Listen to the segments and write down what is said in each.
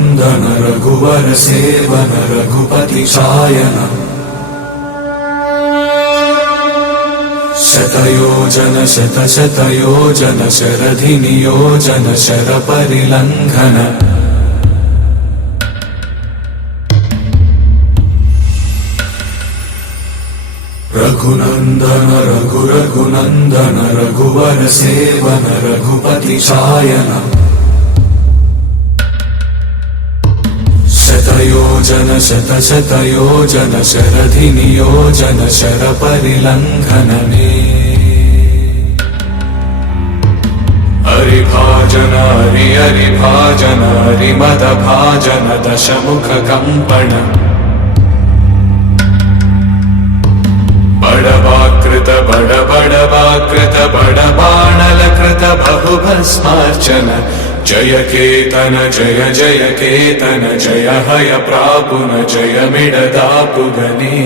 रघुनन्दन रघुवर seven Raghupati Shayan शतयोजन शतशतयोजन शरधि नियोजन शरपरिलङ्घन रघुनन्दन रघुनन्दन रघुवर seven Raghupati Shayan शतयोजन शतशतयोजन शरधि नियोजन शरपरिलङ्घनने हरिभाजन हरिभाजन हरिमदभाजन दशमुख कंपन बड़वाकृत बड़वाकृत बड़बाणलकृत बहुभस्मार्चन जय केतन जय जय केतन जय हय प्रापुन जय मिडदापुगने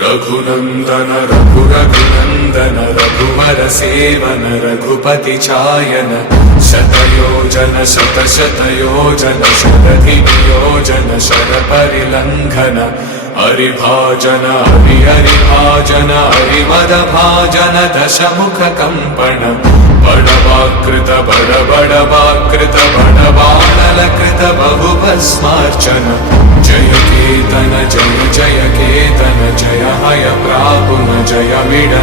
रघुनन्दन रघुनन्दन रघुवर सेवन रघुपति चायन शतयोजन शतशतयोजन शरधि नियोजन शरपरिलङ्घन हरिभाजन हरिभाजन हरिमदभाजन दशमुख कंपन बड़वाकृत बड़वाकृत बड़बाणलकृत बहुभस्मार्चन जय केतन जय जय केतन जय हय प्रापुन जय मिड